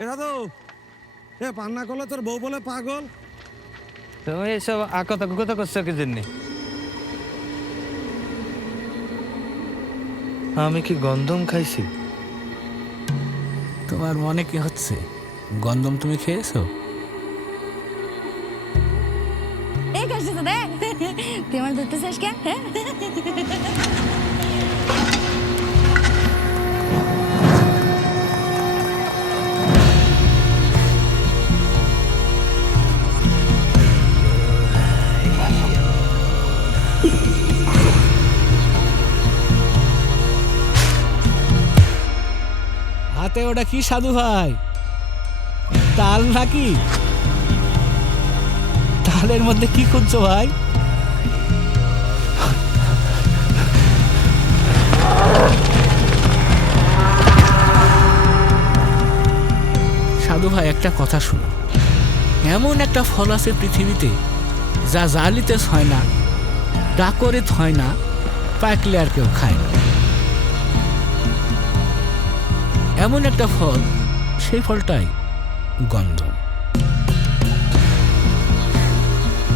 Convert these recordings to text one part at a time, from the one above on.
এটা তো এ পান্না করলে তোর বউ বলে পাগল। তুমি এসব আকতা কুকতা করছো কি জন্যে? আমি কি গন্ধম খাইছি? তোমার মনে কি হচ্ছে? গন্ধম তুমি খেয়েছো? এই কাজটা তো দেখ, তুই আমার ধরতে চাস কে? হ্যাঁ? হাতে ওটা কি সাধু ভাই? তাল নাকি? তালের মধ্যে কি খুঁজছো ভাই? সাধু ভাই একটা কথা শুনো, এমন একটা ফল আছে পৃথিবীতে যা জালিতে হয় না, ডাকরে হয় না, পাকলে আর কেউ খায় না। এমন একটা ফল, সেই ফলটাই গন্ধম।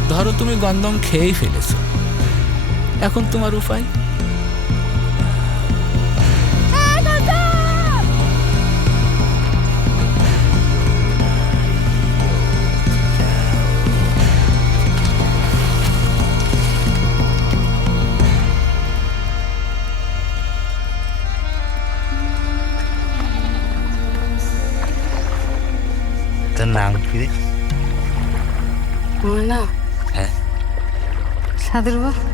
ধরো তুমি গন্ধম খেয়েই ফেলেছো, এখন তোমার উপায়? তোর নাম কি? আমার না হ্যাঁ সাধুর বাবা।